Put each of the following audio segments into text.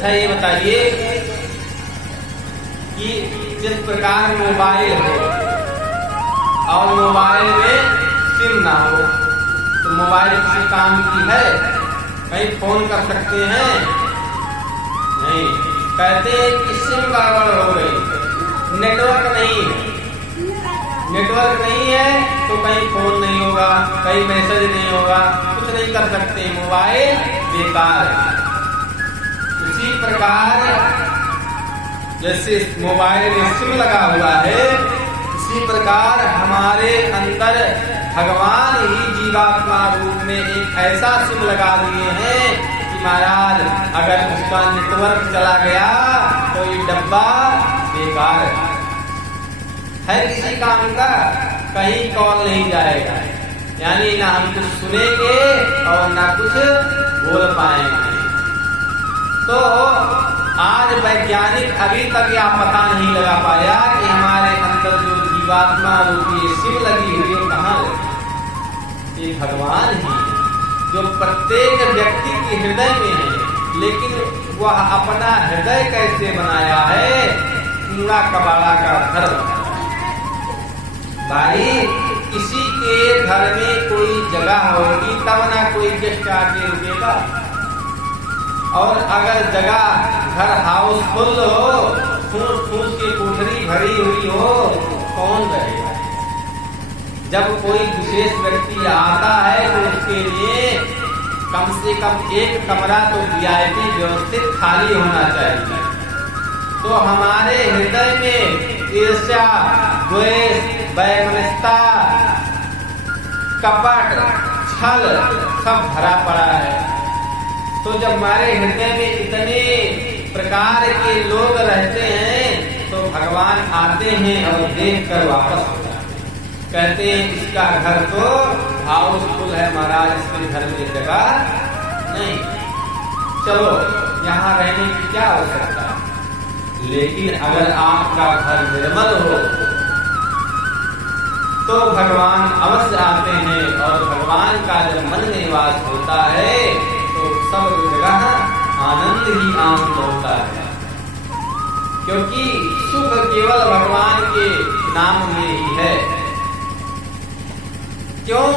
अच्छा ये बताइए कि जिस प्रकार मोबाइल हो और मोबाइल में सिम ना हो तो मोबाइल किसी काम की है? कहीं फोन कर सकते हैं? नहीं। कहते हैं कि सिम गड़बड़ हो गई, नेटवर्क नहीं है। नेटवर्क नहीं है तो कहीं फोन नहीं होगा, कहीं मैसेज नहीं होगा, कुछ नहीं कर सकते, मोबाइल बेकार है। इसी प्रकार जैसे मोबाइल में सिम लगा हुआ है, इसी प्रकार हमारे अंदर भगवान ही जीवात्मा रूप में एक ऐसा सिम लगा दिए हैं कि महाराज अगर उसका नेटवर्क चला गया तो ये डब्बा बेकार है किसी काम का, कहीं कॉल नहीं जाएगा, यानी ना हम कुछ सुनेंगे और ना कुछ बोल पाएंगे। तो आज वैज्ञानिक अभी तक यह पता नहीं लगा पाया कि हमारे अंदर जो जीवात्मा रूपी सिम लगी हुई है कहाँ लगी। ये भगवान ही है जो प्रत्येक व्यक्ति के हृदय में है, लेकिन वह अपना हृदय कैसे बनाया है? कूड़ा कबाड़ा का घर। भाई किसी के घर में कोई जगह होगी तब ना कोई गेस्ट आके रुकेगा, और अगर जगह घर हाउसफुल हो, फूस फूस की कोठरी भरी हुई हो, कौन रहेगा? जब कोई विशेष व्यक्ति आता है तो उसके लिए कम से कम एक कमरा तो वीआईपी व्यवस्थित खाली होना चाहिए। तो हमारे हृदय में ईर्ष्या, द्वेष, वैमनस्यता, कपट, छल सब भरा पड़ा है। तो जब हमारे हृदय में इतने प्रकार के लोग रहते हैं तो भगवान आते हैं और देख कर वापस हो जाते हैं। कहते हैं इसका घर तो हाउसफुल है महाराज, इसके घर में जगह नहीं, चलो यहाँ रहने की क्या आवश्यकता है। लेकिन अगर आपका घर निर्मल हो तो भगवान अवश्य आते हैं, और भगवान का जब मन में वास होता है तो सब जगह आनंद ही आनंद होता है, क्योंकि सुख केवल भगवान के नाम में ही है। क्यों?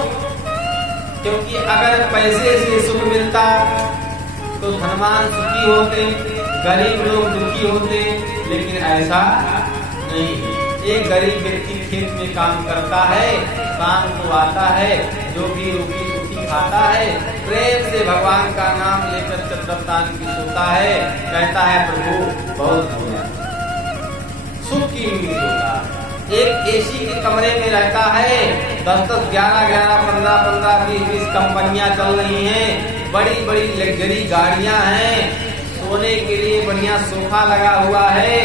क्योंकि अगर पैसे से सुख मिलता तो धनवान सुखी होते, गरीब लोग दुखी होते, लेकिन ऐसा नहीं है। एक गरीब व्यक्ति खेत में काम करता है, शाम को आता है, जो भी रोटी सूखी खाता है, प्रेम से भगवान का नाम लेकर चतुर्थान की सोता है, कहता है प्रभु बहुत धन्यवाद, सुख की उम्मीद होता है। एक एसी के कमरे में रहता है, 10-10, 11-11, 15-15, 20-20 कंपनियां चल रही हैं, बड़ी बड़ी लग्जरी गाड़ियां हैं, सोने के लिए बढ़िया सोफा लगा हुआ है,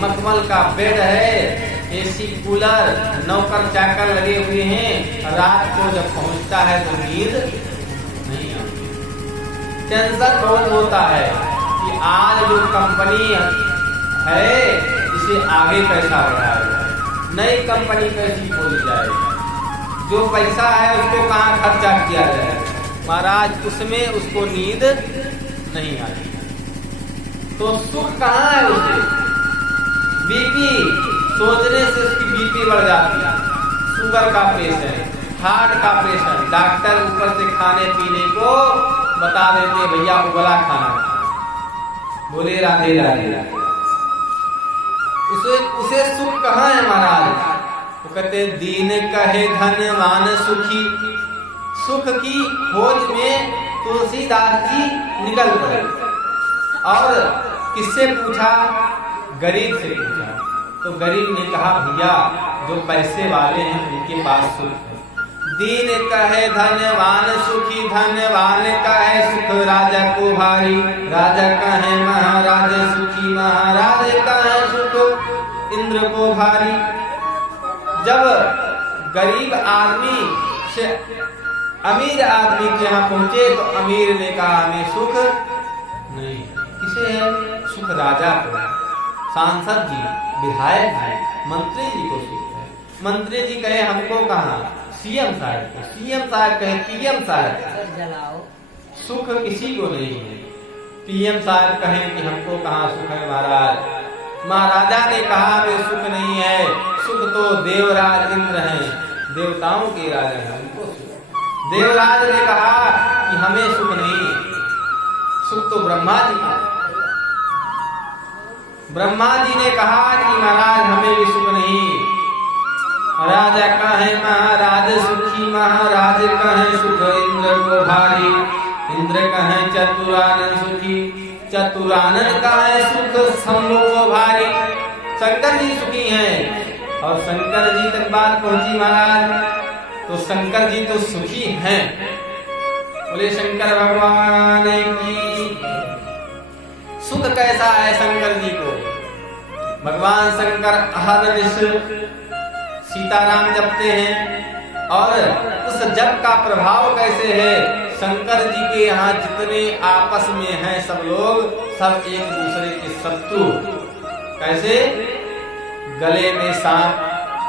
मखमल का बेड है, एसी कूलर, नौकर चाकर लगे हुए हैं। रात को जब पहुंचता है तो नींद नहीं आती, टेंशन बहुत होता है कि आज जो कंपनी है इसे आगे पैसा बढ़ाया जाए, नई कंपनी कैसी खोली जाए, जो पैसा है उसको कहाँ खर्चा किया जाए। महाराज उसमें उसको नींद नहीं आती, तो सुख कहाँ है उसे? बीपी सोचने से उसकी बीपी बढ़ जाती है, शुगर का पेशेंट, हार्ट का पेशेंट, डॉक्टर ऊपर से खाने पीने को बता देते भैया उबला खाना, बोले राधे राधे। उसे सुख कहाँ है महाराज? तो कहते दीन कहे धनवान सुखी, सुख की खोज में तुलसीदास जी निकल पड़े, और किससे पूछा? गरीब से पूछा। तो गरीब ने कहा भैया जो पैसे वाले हैं उनके पास सुख है। दीन कहे धनवान सुखी, धनवान कहे सुख राजा को भारी, राजा कहे महाराज सुखी, महाराज कहे सुख इंद्र को भारी। जब गरीब आदमी से अमीर आदमी के यहाँ पहुंचे तो अमीर ने कहा हमें सुख नहीं। किसे है सुख? राजा को, सांसद जी, विधायक है, मंत्री जी को सुख है। मंत्री जी कहे हमको कहा? सीएम साहब को। सीएम साहब कहे पीएम साहब, सुख किसी को नहीं है। पीएम साहब कहें कि हमको कहाँ सुख है महाराज। महाराजा ने कहा वे सुख नहीं है, सुख तो देवराज इंद्र हैं, देवताओं के राजा हैं, उनको सुख। देवराज ने कहा कि हमें सुख नहीं, सुख तो ब्रह्मा जी का। ब्रह्मा जी ने कहा कि महाराज हमें भी सुख नहीं। राजा कहे महाराज सुखी, महाराज कहे सुख इंद्र को भारी। इंद्र कहे चतुरानन सुखी, चतुरानन कहे सुख शंभु को भारी। शंकर जी सुखी हैं और शंकर जी तक बात पहुंची महाराज, तो शंकर जी तो सुखी हैं। बोले शंकर भगवान की। सुख कैसा है शंकर जी को? भगवान शंकर अहरनिश सीताराम जपते हैं और उस जप का प्रभाव कैसे है? शंकर जी के यहाँ जितने आपस में हैं सब लोग, सब एक दूसरे के शत्रु। कैसे? गले में सांप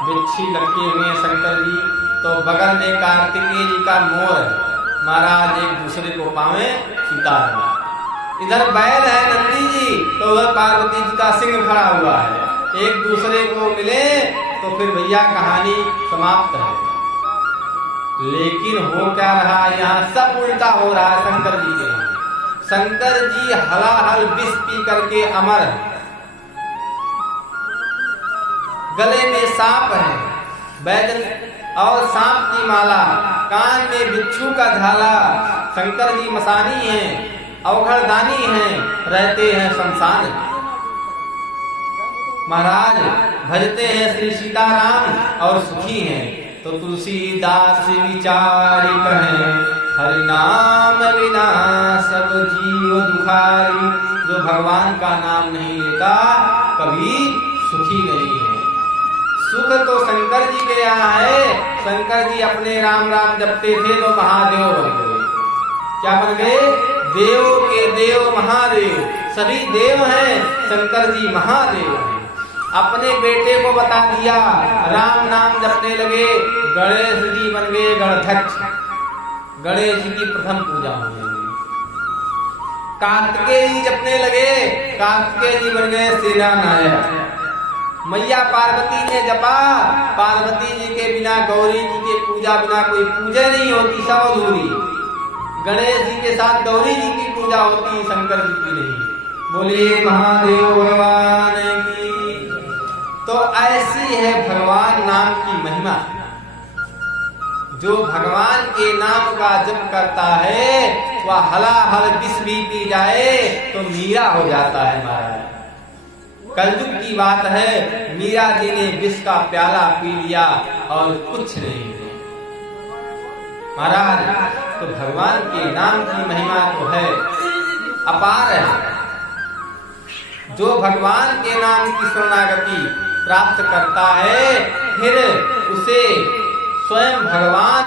बिच्छी लटके हुए हैं शंकर जी, तो बगल में कार्तिकेय जी का मोर है। महाराज एक दूसरे को पावे सीताराम। इधर बैल है नंदी जी, तो उधर पार्वती जी का सिंह खड़ा हुआ है। एक दूसरे को मिले तो फिर भैया कहानी समाप्त है। लेकिन हो क्या रहा, यहाँ सब उल्टा हो रहा है शंकर जी के यहाँ। शंकर जी हलाहल विष पी करके अमर है, गले में सांप है, बैजन और सांप की माला, कान में बिच्छू का झाला। शंकर जी मसानी हैं, अवघड़दानी हैं, रहते हैं शमशान में। महाराज भजते हैं श्री सीताराम और सुखी हैं। तो तुलसीदास विचारी कहें, हरि नाम बिना सब जीव दुखारी। जो भगवान का नाम नहीं लेता कभी सुखी नहीं है। सुख तो शंकर जी के यहाँ है। शंकर जी अपने राम राम जपते थे तो महादेव बन गए। क्या बन गए? देव के देव महादेव। सभी देव हैं, शंकर जी महादेव हैं। अपने बेटे को बता दिया, राम नाम जपने लगे, गणेश जी बन गए गणाध्यक्ष। गणेश जी की प्रथम पूजा हो जाएगी। कार्तिकेय जी जपने लगे, कार्तिकेय जी बन गए सेना नायक। मैया पार्वती ने जपा, पार्वती जी के बिना, गौरी जी के पूजा बिना कोई पूजा नहीं होती, सब अधूरी। गणेश जी के साथ गौरी जी की पूजा होती, शंकर जी की नहीं। बोलिए महादेव भगवान की। तो ऐसी है भगवान नाम की महिमा। जो भगवान के नाम का जप करता है वह हलाहल विष भी पी जाए तो मीरा हो जाता है महाराज। कलयुग की बात है, मीरा जी ने विष का प्याला पी लिया और कुछ नहीं है महाराज। तो भगवान के नाम की महिमा तो है अपार है। जो भगवान के नाम की शरणागति प्राप्त करता है, फिर उसे स्वयं भगवान